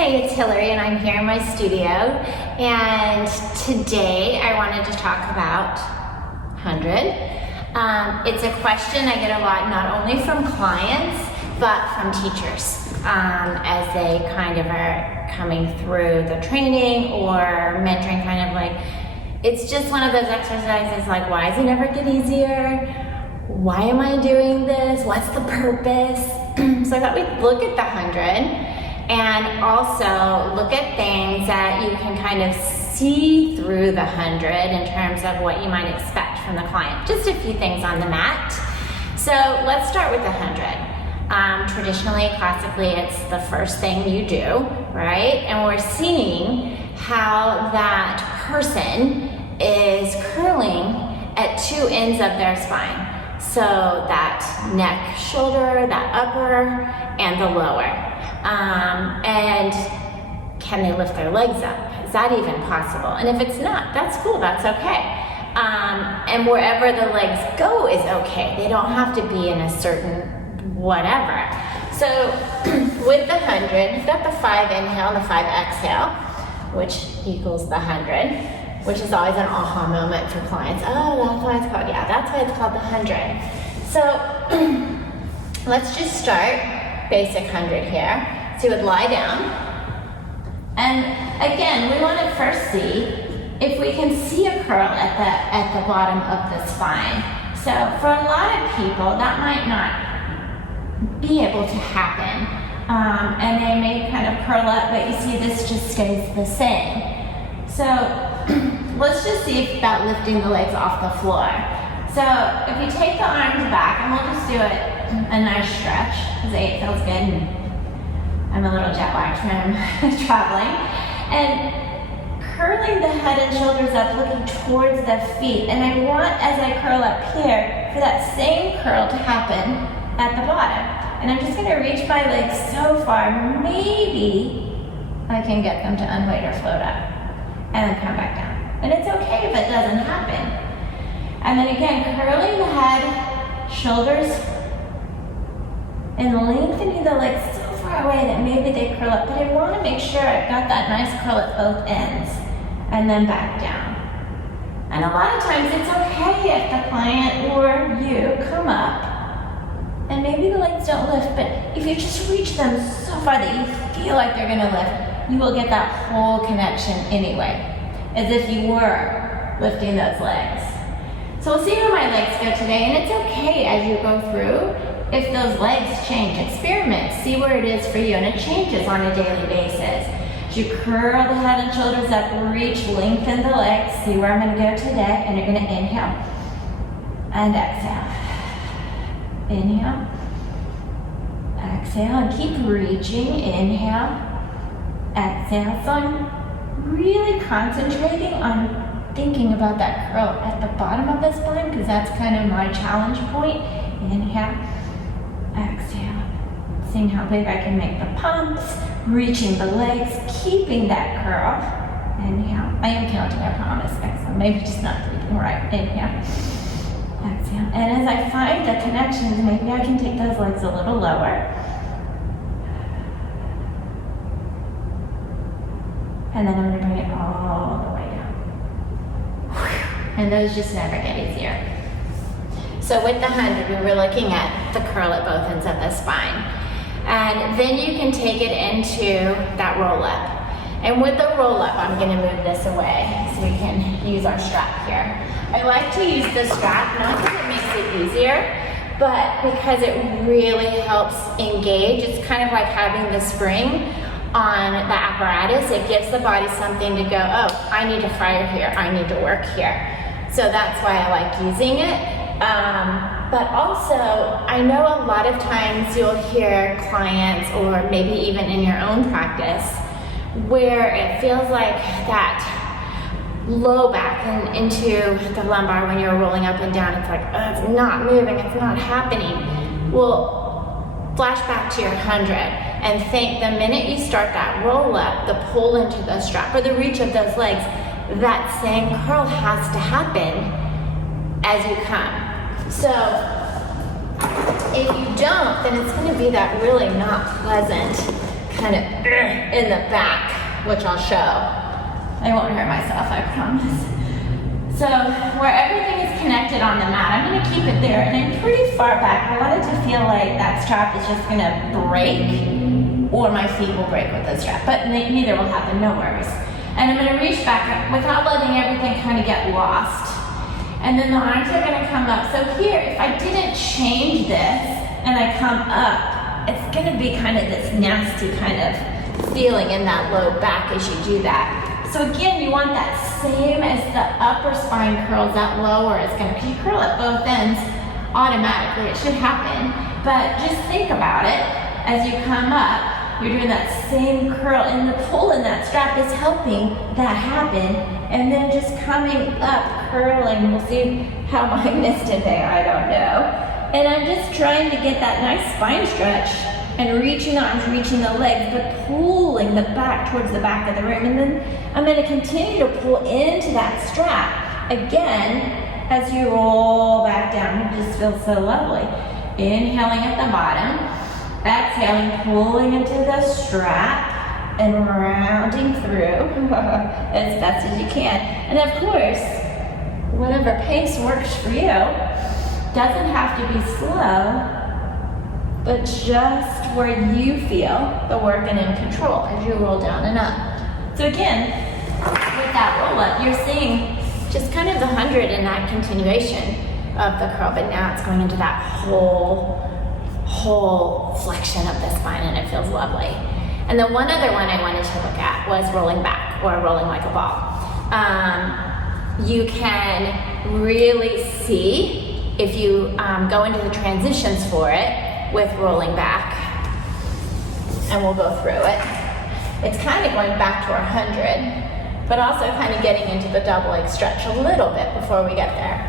Hey, it's Hillary and I'm here in my studio, and today I wanted to talk about 100. It's a question I get a lot, not only from clients, but from teachers as they kind of are coming through the training or mentoring, kind of like, it's just one of those exercises like, why does it never get easier? Why am I doing this? What's the purpose? So I thought we'd look at the 100 and also look at things that you can kind of see through the 100 in terms of what you might expect from the client. Just a few things on the mat. So let's start with the 100. Traditionally, classically, it's the first thing you do, right? And we're seeing how that person is curling at two ends of their spine. So that neck, shoulder, that upper, and the lower. And can they lift their legs up? Is that even possible? And if it's not, that's cool, that's okay. And wherever the legs go is okay. They don't have to be in a certain whatever. So with the 100, you've got the 5 inhale and the 5 exhale, which equals the 100, which is always an aha moment for clients. Oh, that's why it's called, yeah, that's why it's called the 100. So let's just start basic 100 here. So you would lie down. And again, we want to first see if we can see a curl at the bottom of the spine. So for a lot of people, that might not be able to happen. And they may kind of curl up, but you see this just stays the same. So let's just see about lifting the legs off the floor. So if you take the arms back, and we'll just do it a nice stretch, because 8 feels good, and I'm a little jet lagged from traveling. And curling the head and shoulders up, looking towards the feet. And I want, as I curl up here, for that same curl to happen at the bottom. And I'm just gonna reach my legs so far, maybe I can get them to unweight or float up, and then come back down. And it's okay if it doesn't happen. And then again, curling the head, shoulders, and lengthening the legs so far away that maybe they curl up. But I want to make sure I've got that nice curl at both ends, and then back down. And a lot of times it's okay if the client or you come up, and maybe the legs don't lift, but if you just reach them so far that you feel like they're going to lift, you will get that whole connection anyway, as if you were lifting those legs. So we'll see where my legs go today, and it's okay as you go through if those legs change. Experiment, see where it is for you, and it changes on a daily basis. As you curl the head and shoulders up, reach, lengthen the legs, see where I'm going to go today, and you're going to inhale and exhale. Inhale, exhale, and keep reaching. Inhale, exhale. So I'm really concentrating on thinking about that curl at the bottom of the spine, because that's kind of my challenge point. Inhale, exhale. Seeing how big I can make the pumps, reaching the legs, keeping that curl. Inhale. I am counting, I promise. Exhale. Maybe just not breathing right. Inhale, exhale. And as I find the connections, maybe I can take those legs a little lower. And then I'm going to bring it all the way down. And those just never get easier. So with the 100, we were looking at the curl at both ends of the spine. And then you can take it into that roll up. And with the roll up, I'm going to move this away so we can use our strap here. I like to use the strap, not because it makes it easier, but because it really helps engage. It's kind of like having the spring on the apparatus. It gives the body something to go, oh, I need to fire here, I need to work here. So that's why I like using it. But also, I know a lot of times you'll hear clients, or maybe even in your own practice, where it feels like that low back and into the lumbar when you're rolling up and down. It's like, oh, it's not moving, it's not happening. Well, flash back to your 100 and think the minute you start that roll up, the pull into the strap or the reach of those legs, that same curl has to happen as you come. So if you don't, then it's going to be that really not pleasant kind of in the back, which I'll show. I won't hurt myself, I promise. So where everything is connected on the mat, I'm gonna keep it there, and I'm pretty far back. I want it to feel like that strap is just gonna break, or my feet will break with the strap, but neither will happen, no worries. And I'm gonna reach back without letting everything kind of get lost. And then the arms are gonna come up. So here, if I didn't change this, and I come up, it's gonna be kind of this nasty kind of feeling in that low back as you do that. So again, you want that same as the upper spine curls, that lower is gonna, because you curl at both ends automatically, it should happen. But just think about it, as you come up, you're doing that same curl, and the pull in that strap is helping that happen. And then just coming up, curling, we'll see how mine missed in there, I don't know. And I'm just trying to get that nice spine stretch and reaching the arms, reaching the legs, but pulling the back towards the back of the room. And then I'm gonna continue to pull into that strap. Again, as you roll back down, it just feels so lovely. Inhaling at the bottom, exhaling, pulling into the strap and rounding through as best as you can. And of course, whatever pace works for you, doesn't have to be slow, but just where you feel the work and in control as you roll down and up. So again, with that roll up, you're seeing just kind of the 100 in that continuation of the curl, but now it's going into that whole flexion of the spine, and it feels lovely. And the one other one I wanted to look at was rolling back, or rolling like a ball. You can really see if you go into the transitions for it with rolling back, and we'll go through it. It's kind of going back to our 100, but also kind of getting into the double leg stretch a little bit before we get there.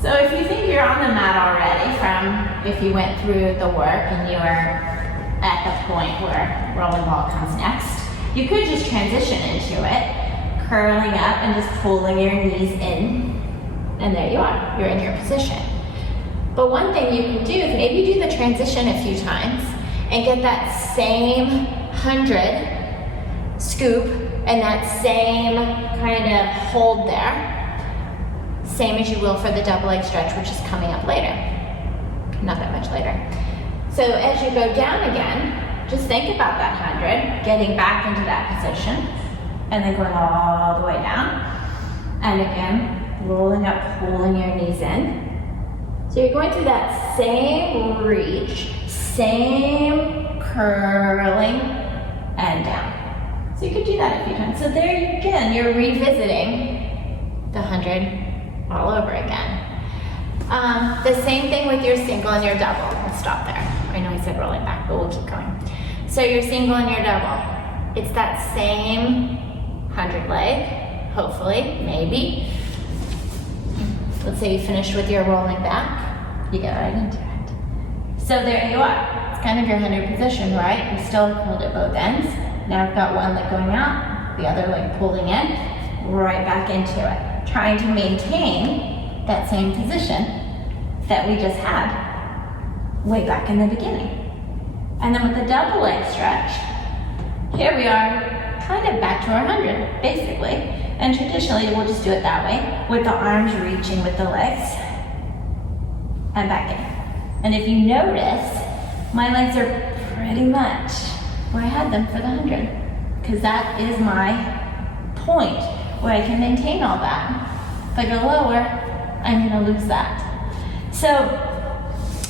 So if you think you're on the mat already from if you went through the work and you are at the point where rolling ball comes next, you could just transition into it, curling up and just pulling your knees in, and there you are, you're in your position. But one thing you can do is maybe do the transition a few times and get that same 100 scoop and that same kind of hold there, same as you will for the double leg stretch, which is coming up later, not that much later. So as you go down again, just think about that 100, getting back into that position, and then going all the way down. And again, rolling up, pulling your knees in. So you're going through that same reach, same curling, and down. So you could do that a few times. So there again, you're revisiting the 100 all over again. The same thing with your single and your double. We'll stop there. I know I said rolling back, but we'll keep going. So your single and your double, it's that same 100 leg, hopefully, maybe. Let's say you finish with your rolling back, you get right into it. So there you are. It's kind of your 100 position, right? You still hold at both ends. Now I've got one leg going out, the other leg pulling in, right back into it. Trying to maintain that same position that we just had way back in the beginning. And then with the double leg stretch, here we are kind of back to our 100, basically. And traditionally, we'll just do it that way, with the arms reaching with the legs, and back in. And if you notice, my legs are pretty much where I had them for the 100, because that is my point, where I can maintain all that. If I go lower, I'm gonna lose that. So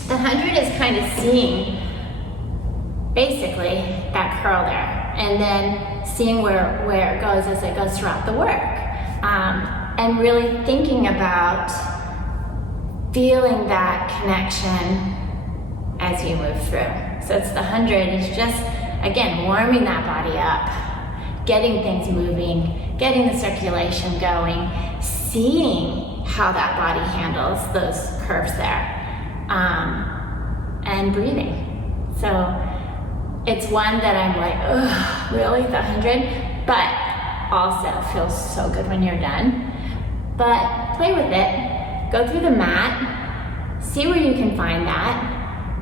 the 100 is kind of seeing basically that curl there, and then seeing where it goes as it goes throughout the work, and really thinking about feeling that connection as you move through. So it's the 100 is just, again, warming that body up, getting things moving, getting the circulation going, seeing how that body handles those curves there, and breathing. So it's one that I'm like, ugh, really, the 100? But also feels so good when you're done. But play with it, go through the mat, see where you can find that,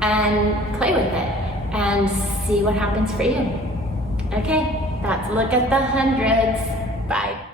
and play with it. And and see what happens for you. Okay, that's a look at the hundreds. Bye.